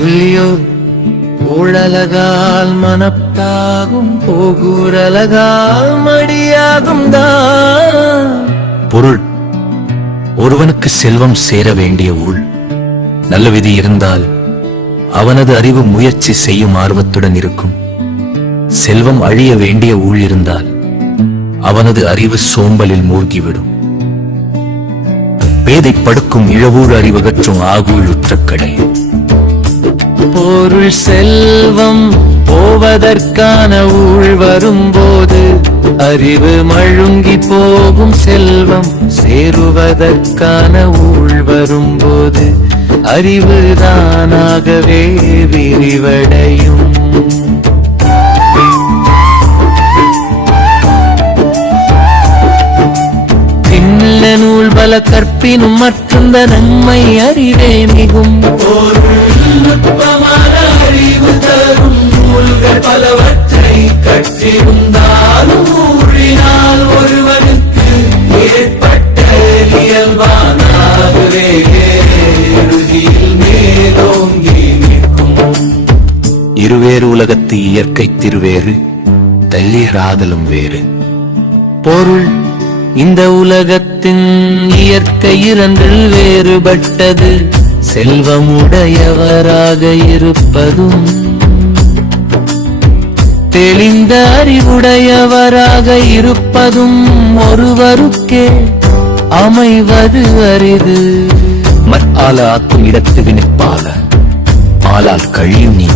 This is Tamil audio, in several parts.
துள்ளியோர் ஊழலகால் மனத்தாகும் போகூரலகால் மடியாகும் தான். பொருள் ஒருவனுக்கு செல்வம் சேர வேண்டிய ஊழ். நல்ல விதி இருந்தால் அவனது அறிவு முயற்சி செய்யும் ஆர்வத்துடன் இருக்கும். செல்வம் அழிய வேண்டிய ஊழ் இருந்தால் அவனது அறிவு சோம்பலில் மூழ்கிவிடும். பேதை படுக்கும் இழவூழ் அறிவகற்றும் ஆகூழ் உற்ற கடை. பொருள் செல்வம் போவதற்கான ஊழ் வரும்போது அறிவு மழுங்கி போகும். செல்வம் சேருவதற்கான ஊழ் வரும்போது அறிவு தானாகவே விரிவடையும். நூல் பல கற்பினும் மற்றந்த நன்மை அறிவே மிகும். அறிவு தரும் நூல்கள் பலவற்றை கற்றிருந்தாலும் ஊழினால் ஒருவனுக்கு ஏற்பட்ட இயல்பானாகவே இறுதியில் மேலோங்கி நிற்கும். இருவேறு உலகத்து இயற்கை திருவேறு, தள்ளியராதலும் வேறு. பொருள் இந்த உலகத்தின் இயற்கை இரண்டில் வேறுபட்டது. செல்வமுடையவராக இருப்பதும் தெளிந்த அறிவுடையவராக இருப்பதும் ஒருவருக்கே அமைவது அரிது. மற்பால ஆக்கும் இடத்து வினிப்பால ஆளால் கழியும் நீ.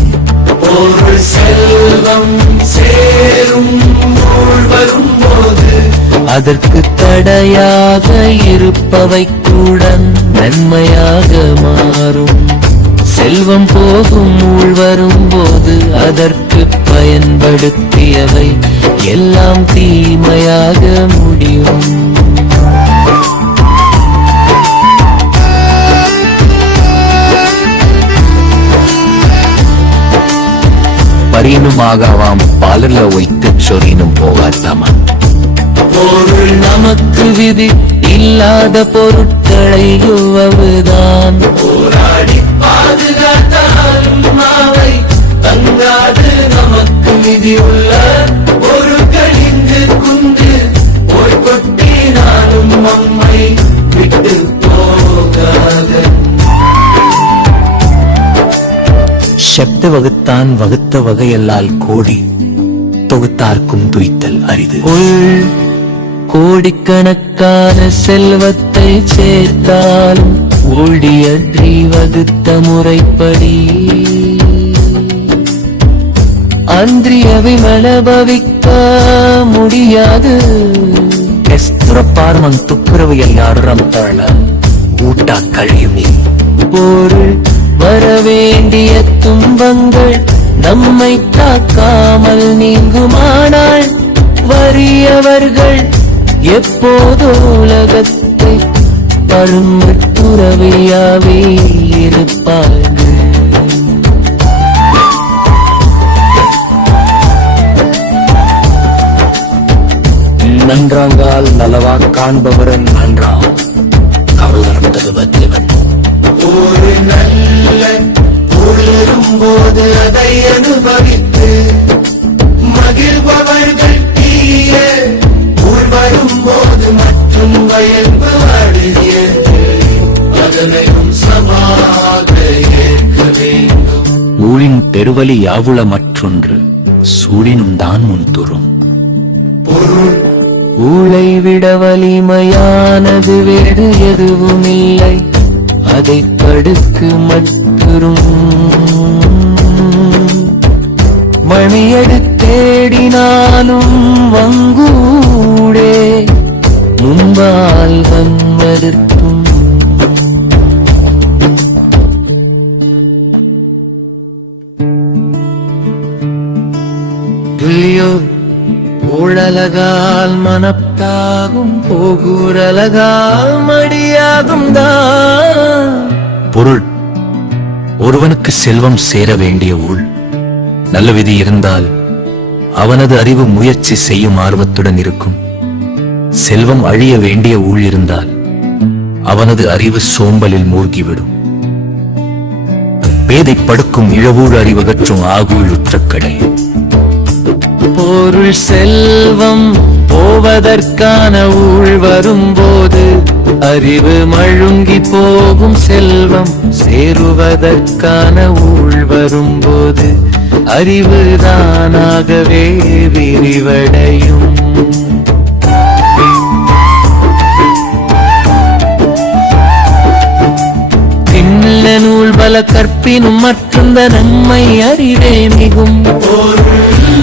பொருள் செல்வம் சேரும் வரும்போது அதற்கு தடையாக இருப்பவை கூட நன்மையாக மாறும். செல்வம் போகும் ஊழ் வரும்போது அதற்கு பயன்படுத்தியவை எல்லாம் தீமையாக முடியும். பரீனுமாகவாம் பாலர்ல வைத்து சொரீனும் போகாதாமா. பொருள் நமக்கு விதி இல்லாத பொருட்களை உவவுதான். போராடி பாதுகாத்தால் மாவை தங்காது நமக்கு விதி உள்ள பொருட்கள் இங்கு குந்து போய் கொட்டினாலும் நம்மை விட்டு போகாது. சப்த வகுத்தான் வகுத்த வகையல்லால் கோடி தொகுத்தார்க்கும் துய்த்தல் அரிது. கோடிக்கணக்கான செல்வத்தை சேர்த்தாலும் ஊழியற்றி வகுத்த முறைப்படி அன்றியவை மனபவிக்க முடியாது. பார்மன் துப்புரவு எல்லாரும் தழ ஊட்டா கழியுமே. பொருள் வரவேண்டிய துன்பங்கள் நம்மை தாக்காமல் நீங்குமானால் வறியவர்கள் எப்போதோ உலகத்தை பழும்புறவையாவே இருப்பார்கள். நன்றாங்கால் நலவா காண்பவரன் நன்றாம் கவலரம் தகுவத்தவன். ஒரு நல்ல பொருளும்போது அதை அனுபவித்து மகிழ்பவர்கள் தீய ஊழ் வரும்போது மற்றும் வயல்பு அதனையும் சமாக ஏற்க வேண்டும். ஊழின் பெருவலி யாவுள மற்றொன்று சூழினும் தான் முன்துறும். பொருள் ஊழை விட வலிமையானது வேறு எதுவும் இல்லை. அதை தடுக்கு மற்றும் மணியடு தேடினாலும் வங்கூடே முன்பால் வன்மதற்கும். துள்ளியோர் ஊழலகால் மனத்தாகும் போகூரலகால் மடியாகும் தான். பொருள் ஒருவனுக்கு செல்வம் சேர வேண்டிய ஊழ். நல்ல விதி இருந்தால் அவனது அறிவு முயற்சி செய்யும் ஆர்வத்துடன் இருக்கும். செல்வம் அழிய வேண்டிய ஊழ் இருந்தால் அவனது அறிவு சோம்பலில் மூழ்கிவிடும். பேதை படுக்கும் இழவூர் அறிவகற்றும் ஆகுழுற்ற கடை. பொருள் செல்வம் போவதற்கான ஊழ் வரும்போது அறிவு மழுங்கி போகும், செல்வம் சேருவதற்கான ஊழ் வரும்போது அறிவு தானாகவே விரிவடையும். திண்ண நூல் பல கற்பினும் மற்றந்த நன்மை அறிவே மிகும்.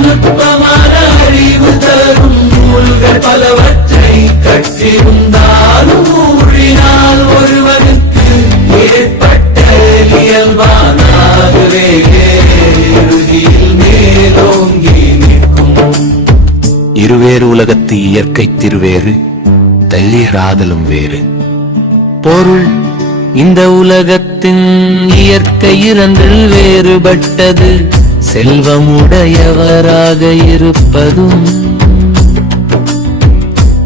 நுட்பமான அறிவு தரும் நூல்கள் பலவற்றை கற்றிருந்தாலும் ஊழினால் ஒருவனுக்கு ஏற்பட்ட இயல்பானாகவே இறுதியில் மேலோங்கி நிற்கும். இருவேறு உலகத்து இயற்கை திருவேறு, தள்ளியராதலும் வேறு. பொருள் இந்த உலகத்தின் இயற்கை இரண்டில் வேறுபட்டது. செல்வமுடையவராக இருப்பதும்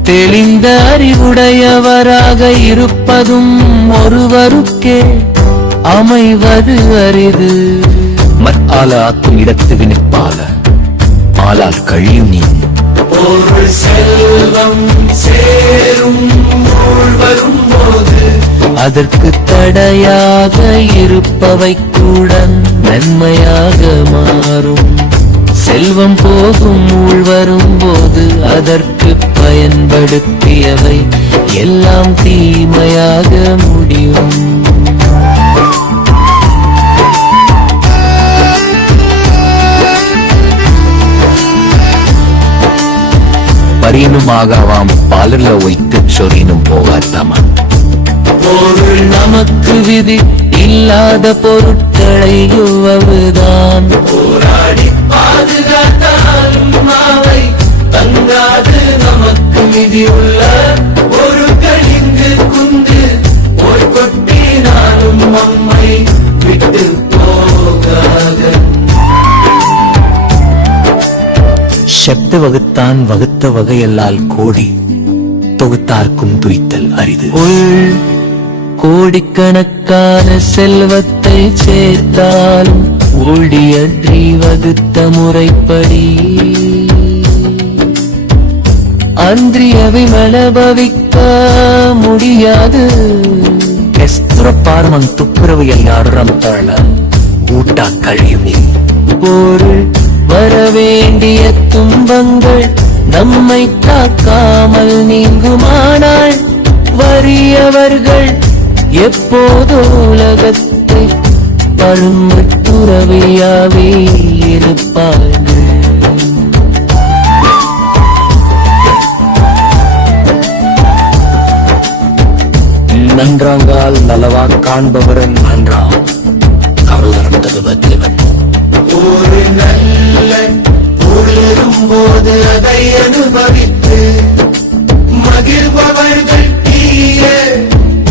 தெளிந்த அறிவுடையவராக இருப்பதும் ஒருவருக்கே அமைவது அரிது. மற்பால ஆக்கும் இடத்து வினைப்பால மாலால் கழியும் நீ. பொருள் செல்வம் சேரும் வரும்போது அதற்கு தடையாக இருப்பவை கூட நன்மையாக மாறும். செல்வம் போகும் ஊழ் வரும்போது அதற்கு பயன்படுத்தியவை எல்லாம் தீமையாக முடியும். பரியனும் ஆகாவாம் பாலர்ல வைத்து சொரினும் போகாத்தாமா. பொருள் நமக்கு விதி இல்லாத பொருட்களை உவவுதான். போராடி பாதுகாத்தால் மாவை தங்காது நமக்கு விதி உள்ள பொருட்கள் இங்கு குந்து போய் கொட்டினாலும் நம்மை விட்டு போகாத. சப்த வகுத்தான் வகுத்த வகையல்லால் கோடி தொகுத்தார்க்கும் துய்த்தல் அரிது. கோடிக்கணக்கான செல்வத்தை சேர்த்தாலும் ஊழியன்றி வகுத்த முறைப்படி அன்றியவை அனுபவிக்க முடியாது. பார்மன் துப்புரவு எல்லாரும் தள ஊட்டா கழியுமே. பொருள் வரவேண்டிய துன்பங்கள் நம்மை காக்காமல் நீங்குமானால் வறியவர்கள் எப்போதோ உலகத்தை பழும்புறவையாவே இருப்பார்கள். நன்றாங்கால் நலவா காண்பவரன் நன்றாம் கருதரம் தகுவதிவன். ஒரு நல்ல பொருளும் போது அதை அனுபவித்து மகிழ்பவர்கள் தீய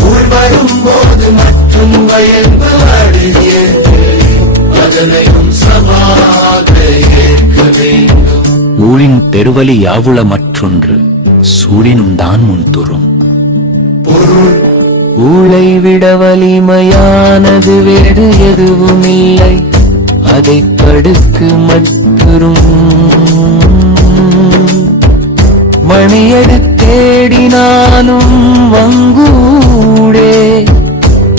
ஊழ் வரும்போது மற்றும் வயல்பு அதனையும் சமாக ஏற்க வேண்டும். ஊழின் பெருவலி யாவுள மற்றொன்று சூழினும் தான் முன்துறும். பொருள் ஊழை விட வலிமையானது வேறு எதுவும் இல்லை. அதை கடுக்கு மற்றும் மணியடு தேடினாலும் வங்கூடே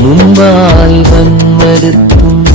முன்பால் வன்மறுக்கும்.